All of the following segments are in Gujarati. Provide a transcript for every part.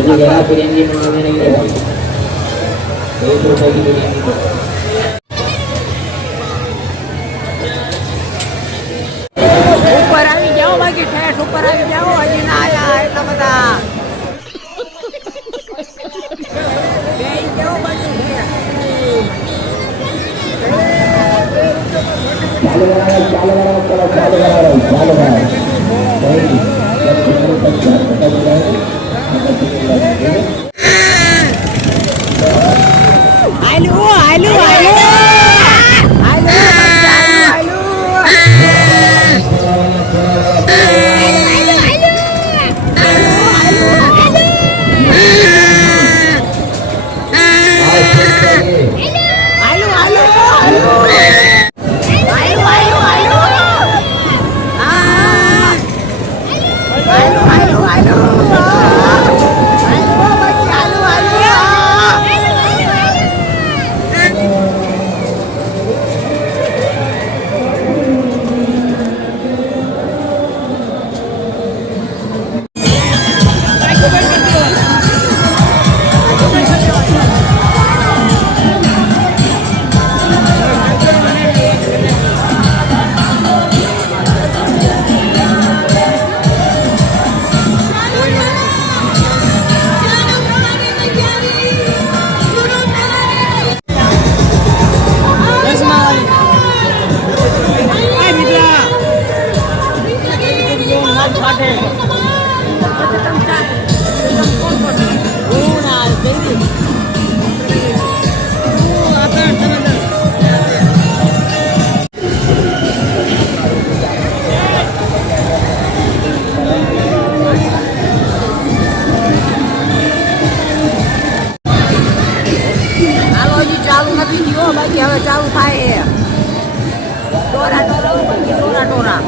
હજી ઘણા ફિરંગીમાં આવે નહીં રહેતી. 1 રૂપિયાની ફિરંગી તો ઉપર આવી જાઓ, બાકી ઠેઠ ઉપર આવી જાઓ. હજી ના આયા એટલા બધા. બેસી જાઓ બાકી બાકી હવે ચાલુ થાય. ટોરા ટોરા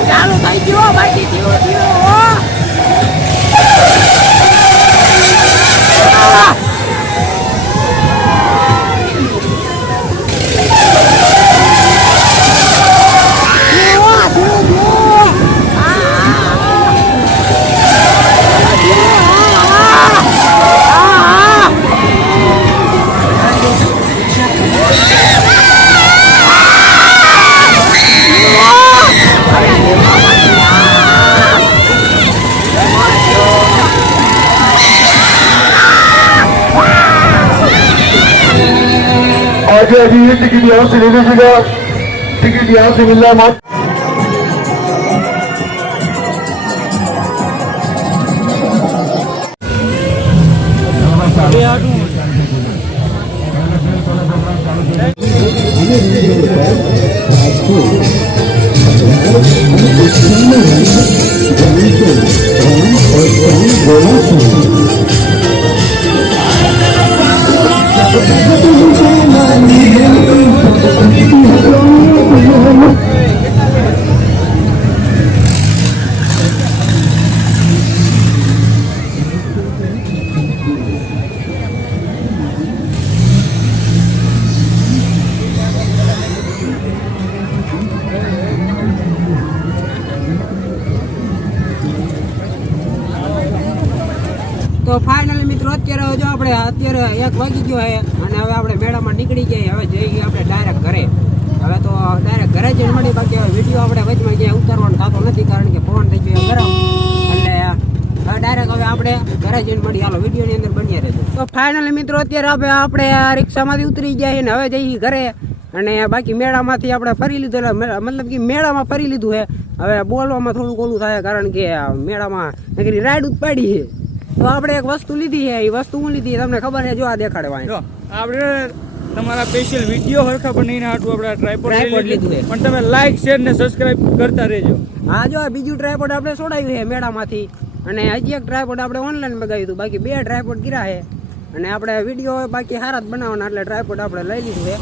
ચાલુ થઈ ગયો બાકી आगे अभी ये टिकट यहाँ से ले लीजिएगा. टिकट यहाँ से मिल रहा है. તો ફાઇનલી મિત્રો અત્યારે જો આપણે અત્યારે 1 વાગી ગયો છે અને હવે આપણે મેળામાં નીકળી જઈએ. હવે જઈએ આપણે ડાયરેક્ટ ઘરે. હવે તો ડાયરેક્ટ ઘરે જઈને મળી. બાકી હવે વિડીયો આપણે વચમાં ક્યાંય ઉતારવાનો થતો નથી કારણ કે ફોન થઈ ગયો ગરમ. એટલે ડાયરેક્ટ હવે આપણે ઘરે જઈને મળી. હાલો વિડીયોની અંદર બન્યા રહેજો. તો ફાઇનલી મિત્રો અત્યારે આપણે રિક્ષામાંથી ઉતરી ગયા ને હવે જઈએ ઘરે. અને બાકી મેળામાંથી આપણે ફરી લીધું મતલબ કે મેળામાં ફરી લીધું છે. હવે બોલવામાં થોડુંક ઓલું થાય કારણ કે મેળામાં નકરી રાઈડ ઉપાડી છે. તો આપણે એક વસ્તુ લીધી છે. એ વસ્તુ હું લીધી તમને ખબર છે? જો આ દેખાડવા આપણે તમારા સ્પેશિયલ વિડીયો હરખા બનાવીને આટલું આપણે ટ્રાયપોડ લીધું છે. પણ તમે લાઈક શેર ને સબસ્ક્રાઇબ કરતા રહેજો. હા જો આ બીજું ટ્રાયપોડ આપણે છોડાવ્યું છે મેળામાંથી. અને હજી એક ટ્રાયપોડ આપણે ઓનલાઈન મગાવ્યું હતું. બાકી 2 ટ્રાયપોડ કર્યા છે. અને આપણે વિડીયો બાકી સારા જ બનાવવાના એટલે ટ્રાયપોડ આપણે લઈ લીધું છે.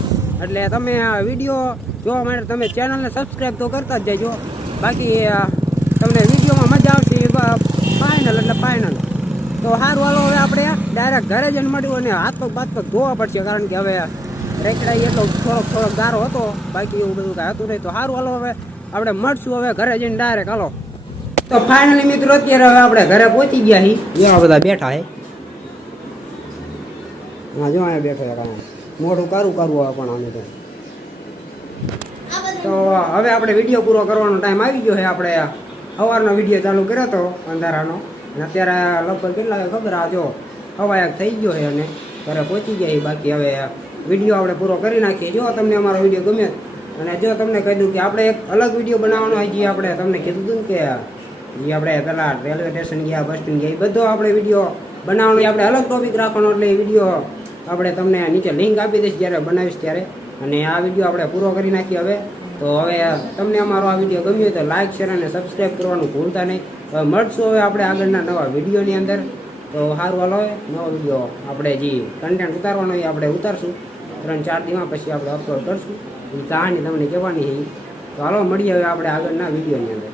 એટલે તમે આ વિડીયો જોવા માટે તમે ચેનલને સબસ્ક્રાઈબ તો કરતા જ જજો. બાકી તમને વિડીયોમાં મજા આવશે ફાઇનલ એટલે ફાઇનલ. તો સારું હાલો હવે આપણે ડાયરેક્ટ ઘરે જઈને મળ્યું અને હાથ પગ ધોવા પડશે કારણ કે હવે રેકડાઈ એટલો થોડોક ગારો હતો. બાકી એવું બધું કાંઈ હતું નહીં. તો સારું હાલો હવે આપણે મળશું હવે ઘરે જઈને ડાયરેક્ટ. હાલો તો ફાઇનલી મિત્રો અત્યારે હવે આપણે ઘરે પહોંચી ગયા છીએ. એવા બધા બેઠા છે. હા જો અહીંયા બેઠો કારણ મોઢું કારું પણ આને તો હવે આપણે વિડીયો પૂરો કરવાનો ટાઈમ આવી ગયો છે. આપણે સવારનો વિડીયો ચાલુ કર્યો હતો અંધારાનો અને અત્યારે લગભગ કેટલા ખબર આ જો હવા 1 થઈ ગયો છે અને ઘરે પહોંચી ગયા. બાકી હવે વિડીયો આપણે પૂરો કરી નાખીએ. જો તમને અમારો વિડીયો ગમે અને જો તમને કહ્યું કે આપણે એક અલગ વિડીયો બનાવવાનો હોય જે આપણે તમને કીધું હતું કે જે આપણે પહેલાં રેલવે સ્ટેશન ગયા બસ સ્ટેન્ડ ગયા એ બધો આપણે વિડીયો બનાવવાનો આપણે અલગ ટોપિક રાખવાનો. એટલે એ વિડીયો આપણે તમને નીચે લિંક આપી દઈશ જ્યારે બનાવીશ ત્યારે. અને આ વિડીયો આપણે પૂરો કરી નાખીએ હવે. તો હવે તમને અમારો આ વિડીયો ગમ્યો હોય તો લાઇક શેર અને સબસ્ક્રાઈબ કરવાનું ભૂલતા નહીં. હવે મળશું હવે આપણે આગળના નવા વિડીયોની અંદર. તો સારું હાલો નવો વિડીયો આપણે જે કન્ટેન્ટ ઉતારવાનો એ આપણે ઉતારશું 3-4 દિવસ પછી આપણે અપલોડ કરશું. એ કહાની તમને કહેવાની છે. તો હાલો મળીએ હવે આપણે આગળના વિડીયોની અંદર.